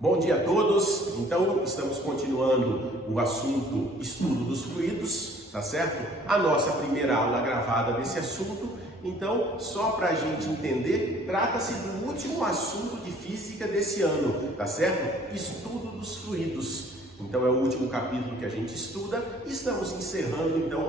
Bom dia a todos. Então, estamos continuando o assunto estudo dos fluidos, tá certo? A nossa primeira aula gravada desse assunto. Então, só para a gente entender, trata-se do último assunto de física desse ano, tá certo? Estudo dos fluidos. Então, é o último capítulo que a gente estuda e estamos encerrando, então,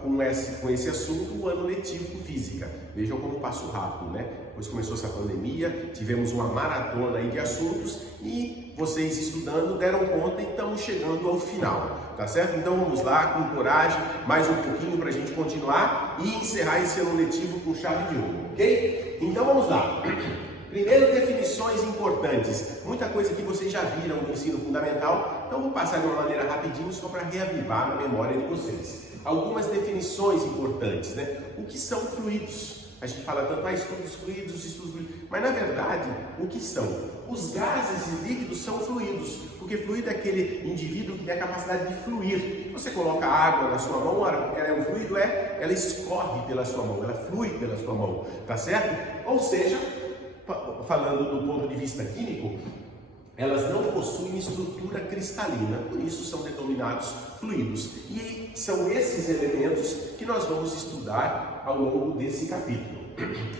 com esse assunto, o ano letivo de física. Vejam como passo rápido, né? Depois começou essa pandemia, tivemos uma maratona aí de assuntos e vocês estudando deram conta e estamos chegando ao final, tá certo? Então, vamos lá, com coragem, mais um pouquinho para a gente continuar e encerrar esse ano letivo com chave de ouro, ok? Então, vamos lá. Primeiro, definições importantes. Muita coisa que vocês já viram no ensino fundamental, então vou passar de uma maneira rapidinho só para reavivar na memória de vocês. Algumas definições importantes, né? O que são fluidos? A gente fala tanto, estudos fluidos, mas na verdade, o que são? Os gases e líquidos são fluidos, porque fluido é aquele indivíduo que tem a capacidade de fluir. Você coloca água na sua mão, ela é um fluido, ela escorre pela sua mão, ela flui pela sua mão, tá certo? Ou seja, falando do ponto de vista químico, elas não possuem estrutura cristalina, por isso são denominados fluidos. E são esses elementos que nós vamos estudar ao longo desse capítulo.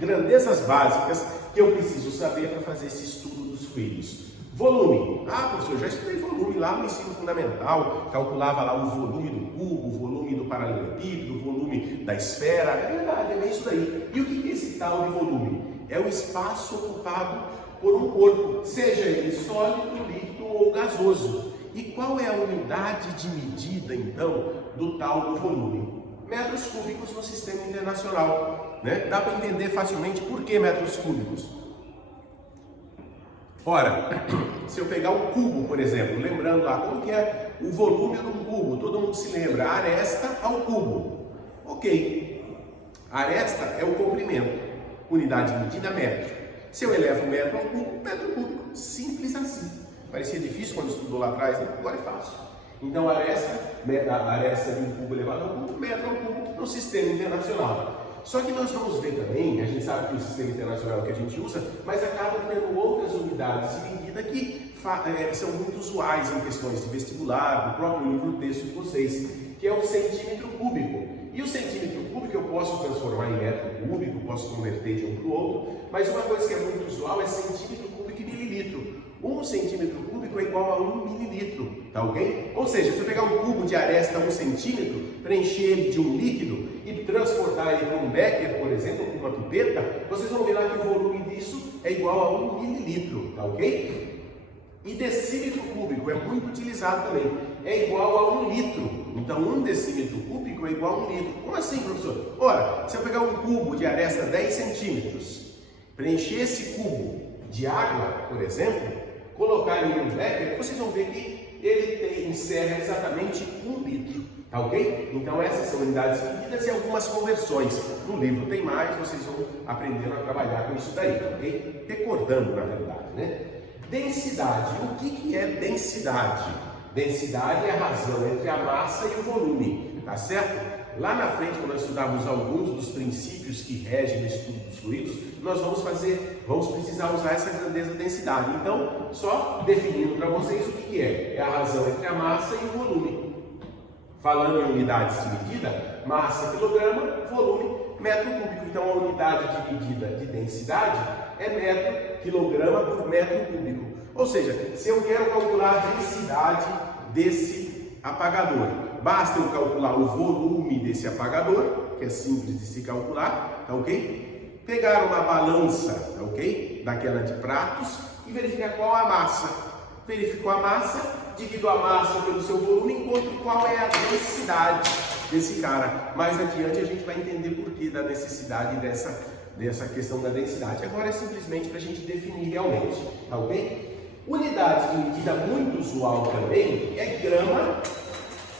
Grandezas básicas que eu preciso saber para fazer esse estudo dos fluidos. Volume. Professor, já estudei volume lá no ensino fundamental, calculava lá o volume do cubo, o volume do paralelepípedo, o volume da esfera. É verdade, é isso daí. E o que é esse tal de volume? É o espaço ocupado por um corpo, seja ele sólido, líquido ou gasoso. E qual é a unidade de medida, então, do tal do volume? Metros cúbicos no sistema internacional, né? Dá para entender facilmente por que metros cúbicos. Ora, se eu pegar o cubo, por exemplo, lembrando lá como que é o volume do cubo, todo mundo se lembra, a aresta ao cubo. Ok, a aresta é o comprimento, unidade de medida metro. Se eu elevo o metro ao cubo, metro cúbico, simples assim. Parecia difícil quando estudou lá atrás, né? Agora é fácil. Então a aresta de um cubo elevado ao cubo, metro ao cubo no sistema internacional. Só que nós vamos ver também, a gente sabe que o sistema internacional é o que a gente usa, mas acaba tendo outras unidades de medida que são muito usuais em questões de vestibular, do próprio livro texto de vocês, que é o centímetro cúbico. E o centímetro cúbico eu posso transformar em metro cúbico, posso converter de um para o outro, mas uma coisa que é muito usual é centímetro cúbico e mililitro. 1 centímetro cúbico é igual a 1 mililitro, tá ok? Ou seja, se eu pegar um cubo de aresta 1 centímetro, preencher ele de um líquido e transportar ele para um becker, por exemplo, para uma pipeta, vocês vão ver lá que o volume disso é igual a 1 mililitro, tá ok? E decímetro cúbico é muito utilizado também, é igual a 1 litro. Então, 1 decímetro cúbico é igual a 1 litro. Como assim, professor? Ora, se eu pegar um cubo de aresta 10 centímetros, preencher esse cubo de água, por exemplo, colocar ele em um becker, vocês vão ver que ele encerra exatamente 1 litro, tá ok? Então, essas são unidades medidas e algumas conversões. No livro tem mais, vocês vão aprendendo a trabalhar com isso daí, tá ok? Recordando, na verdade, né? Densidade. O que é densidade? Densidade é a razão entre a massa e o volume, tá certo? Lá na frente, quando nós estudarmos alguns dos princípios que regem o estudo dos fluidos, nós vamos precisar usar essa grandeza densidade. Então, só definindo para vocês o que é. É a razão entre a massa e o volume. Falando em unidades de medida, massa quilograma, volume metro cúbico. Então, a unidade de medida de densidade é metro quilograma por metro cúbico. Ou seja, se eu quero calcular a densidade desse apagador, basta eu calcular o volume desse apagador, que é simples de se calcular, tá ok? Pegar uma balança, tá ok? Daquela de pratos e verificar qual a massa. Verificou a massa, divido a massa pelo seu volume, encontro qual é a densidade desse cara. Mais adiante a gente vai entender por que da necessidade dessa questão da densidade. Agora é simplesmente para a gente definir realmente, tá ok? Unidade de medida muito usual também é grama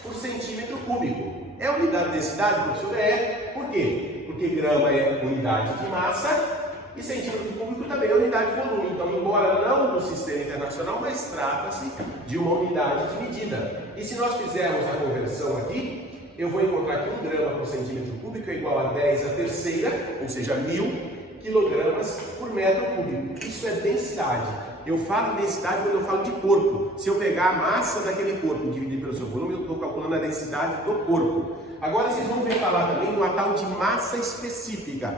por centímetro cúbico. É unidade de densidade, professor? É. Por quê? Porque grama é unidade de massa e centímetro cúbico também é unidade de volume. Então, embora não no sistema internacional, mas trata-se de uma unidade de medida. E se nós fizermos a conversão aqui, eu vou encontrar que 1 grama por centímetro cúbico é igual a 10 à terceira, ou seja, 1000 quilogramas por metro cúbico. Isso é densidade. Eu falo densidade quando eu falo de corpo. Se eu pegar a massa daquele corpo e dividir pelo seu volume, eu estou calculando a densidade do corpo. Agora vocês vão ver falar também uma tal de massa específica.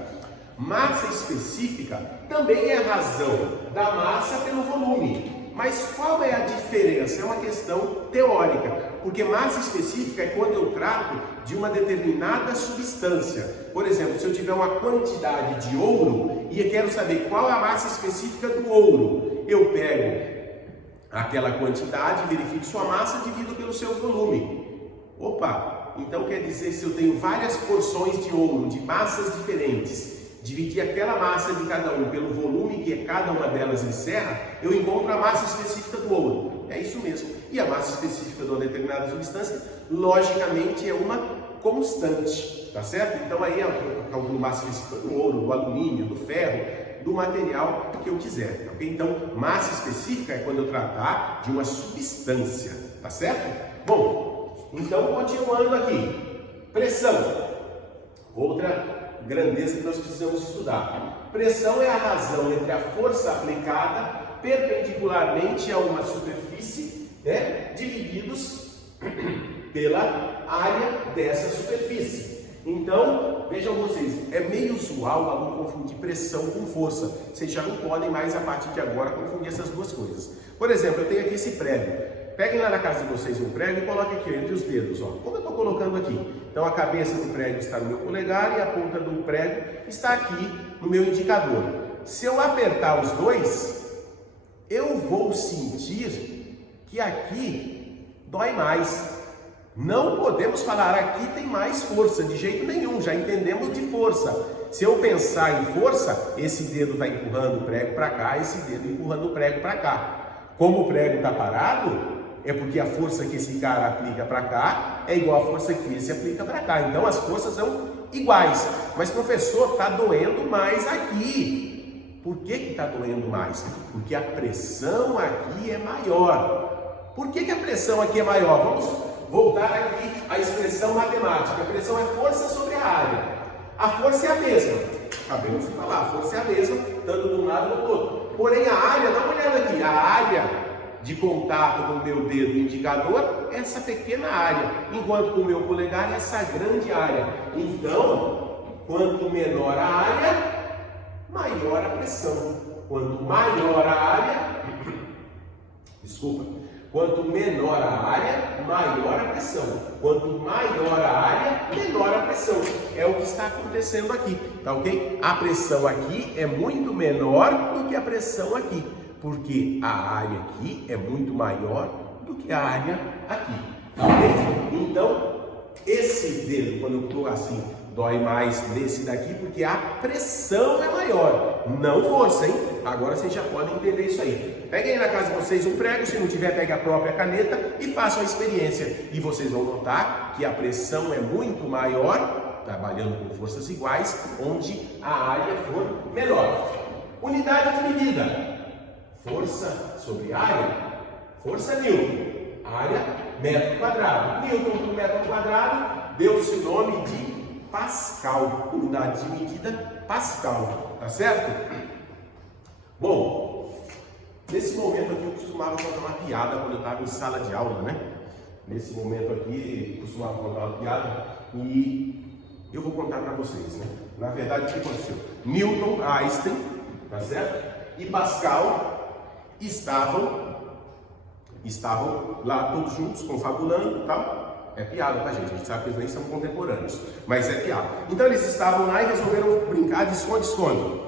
Massa específica também é a razão da massa pelo volume. Mas qual é a diferença? É uma questão teórica, porque massa específica é quando eu trato de uma determinada substância. Por exemplo, se eu tiver uma quantidade de ouro e eu quero saber qual é a massa específica do ouro, eu pego aquela quantidade, verifico sua massa, divido pelo seu volume. Opa, então quer dizer, se eu tenho várias porções de ouro, de massas diferentes, dividir aquela massa de cada um pelo volume que cada uma delas encerra, eu encontro a massa específica do ouro. É isso mesmo. E a massa específica de uma determinada substância, logicamente, é uma constante, tá certo? Então aí eu calculo massa específica do ouro, do alumínio, do ferro, do material que eu quiser, ok? Então, massa específica é quando eu tratar de uma substância, tá certo? Bom, então continuando aqui, pressão, outra grandeza que nós precisamos estudar. Pressão é a razão entre a força aplicada perpendicularmente a uma superfície, né, divididos pela área dessa superfície. Então, vejam vocês, é meio usual o aluno confundir pressão com força. Vocês já não podem mais, a partir de agora, confundir essas duas coisas. Por exemplo, eu tenho aqui esse prego. Peguem lá na casa de vocês um prego e coloquem aqui entre os dedos, ó, como eu estou colocando aqui. Então a cabeça do prego está no meu polegar e a ponta do prego está aqui no meu indicador. Se eu apertar os dois, eu vou sentir que aqui dói mais. Não podemos falar aqui tem mais força, de jeito nenhum, já entendemos de força. Se eu pensar em força, esse dedo está empurrando o prego para cá, esse dedo empurrando o prego para cá. Como o prego está parado, é porque a força que esse cara aplica para cá é igual a força que esse aplica para cá. Então as forças são iguais. Mas professor, está doendo mais aqui. Por que está doendo mais? Porque a pressão aqui é maior. Por que a pressão aqui é maior? Vamos voltar aqui à expressão matemática. A pressão é força sobre a área. A força é a mesma. Acabamos de falar, a força é a mesma, tanto de um lado quanto do outro. Porém a área, dá uma olhada aqui, a área de contato com o meu dedo indicador é essa pequena área, enquanto com o meu polegar é essa grande área. Então, quanto menor a área, maior a pressão. Quanto maior a área, quanto menor a área, maior a pressão. Quanto maior a área, menor a pressão. É o que está acontecendo aqui, tá ok? A pressão aqui é muito menor do que a pressão aqui, porque a área aqui é muito maior do que a área aqui, tá ok? Então, esse dedo, quando eu estou assim, dói mais desse daqui, porque a pressão é maior, não força, hein? Agora vocês já podem entender isso aí. Peguem aí na casa de vocês um prego, se não tiver, pegue a própria caneta e façam a experiência. E vocês vão notar que a pressão é muito maior, trabalhando com forças iguais, onde a área for menor. Unidade de medida. Força sobre área, força Newton, área metro quadrado. Newton por metro quadrado deu-se o nome de Pascal, unidade de medida Pascal, tá certo? Bom, nesse momento aqui eu costumava contar uma piada quando eu estava em sala de aula, né? Nesse momento aqui eu costumava contar uma piada e eu vou contar para vocês, né? Na verdade, o que aconteceu? Newton, Einstein, tá certo? E Pascal estavam lá todos juntos, confabulando e tal. É piada, tá, gente? A gente sabe que eles nem são contemporâneos, mas é piada. Então eles estavam lá e resolveram brincar de esconde-esconde,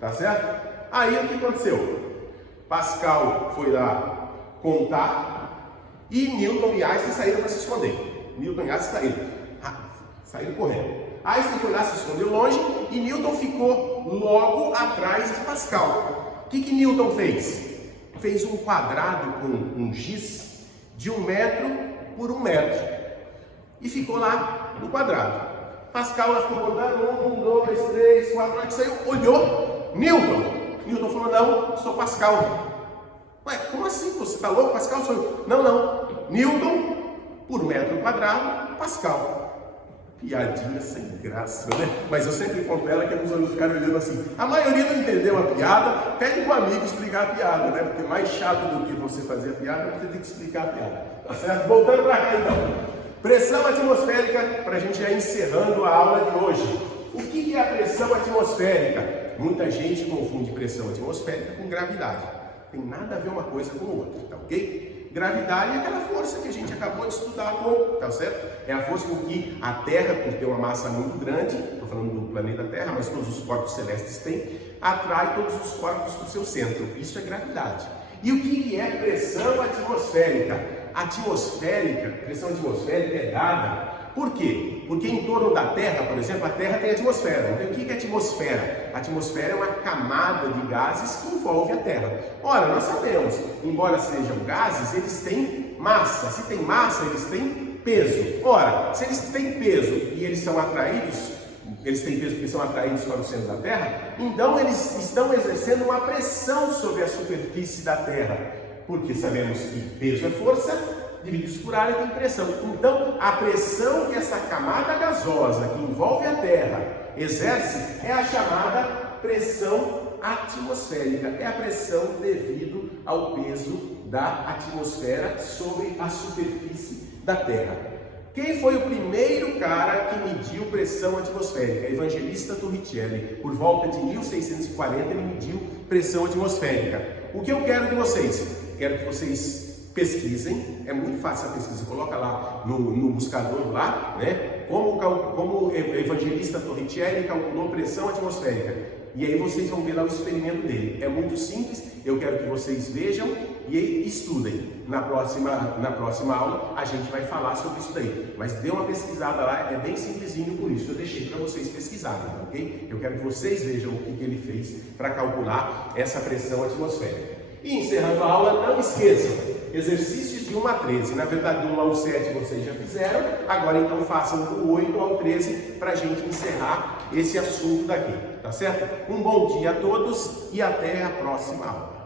tá certo? Aí o que aconteceu? Pascal foi lá contar e Newton e Einstein saíram para se esconder. Newton e Einstein saíram correndo. Einstein foi lá, se escondeu longe e Newton ficou logo atrás de Pascal. O que Newton fez? Fez um quadrado com um giz de 1 metro por 1 metro e ficou lá no quadrado. Pascal ficou contando 1, 2, 3, 4, que saiu, olhou, Newton falou, não, sou Pascal. Ué, como assim? Você está louco? Pascal sou eu. Não, Newton por metro quadrado, Pascal. Piadinha sem graça, né? Mas eu sempre conto ela que alguns alunos ficaram olhando assim. A maioria não entendeu a piada, pede para um amigo explicar a piada, né? Porque mais chato do que você fazer a piada, você tem que explicar a piada. Tá certo? Voltando para cá então. Pressão atmosférica, para a gente ir encerrando a aula de hoje. O que é a pressão atmosférica? Muita gente confunde pressão atmosférica com gravidade. Tem nada a ver uma coisa com a outra, tá ok? Gravidade é aquela força que a gente acabou de estudar há pouco, tá certo? É a força com que a Terra, por ter uma massa muito grande, estou falando do planeta Terra, mas todos os corpos celestes têm, atrai todos os corpos para o seu centro. Isso é gravidade. E o que é pressão atmosférica? Pressão atmosférica é dada. Por quê? Porque em torno da Terra, por exemplo, a Terra tem atmosfera. Então, o que é atmosfera? A atmosfera é uma camada de gases que envolve a Terra. Ora, nós sabemos, embora sejam gases, eles têm massa. Se tem massa, eles têm peso. Ora, se eles têm peso e eles são atraídos, eles têm peso porque são atraídos para o centro da Terra, então eles estão exercendo uma pressão sobre a superfície da Terra. Porque sabemos que peso é força, divididos por área tem pressão. Então, a pressão que essa camada gasosa que envolve a Terra exerce é a chamada pressão atmosférica. É a pressão devido ao peso da atmosfera sobre a superfície da Terra. Quem foi o primeiro cara que mediu pressão atmosférica? Evangelista Torricelli. Por volta de 1640 ele mediu pressão atmosférica. O que eu quero de vocês? Quero que vocês pesquisem, é muito fácil a pesquisa, coloca lá no buscador lá, né? Como Evangelista Torricelli calculou pressão atmosférica. E aí vocês vão ver lá o experimento dele. É muito simples, eu quero que vocês vejam e estudem. Na próxima aula a gente vai falar sobre isso daí. Mas dê uma pesquisada lá, é bem simplesinho, por isso eu deixei para vocês pesquisarem, ok? Eu quero que vocês vejam o que ele fez para calcular essa pressão atmosférica. E encerrando a aula, não esqueçam, exercícios de 1 a 13. Na verdade, do 1 ao 7 vocês já fizeram, agora então façam do 8 ao 13 para a gente encerrar esse assunto daqui, tá certo? Um bom dia a todos e até a próxima aula.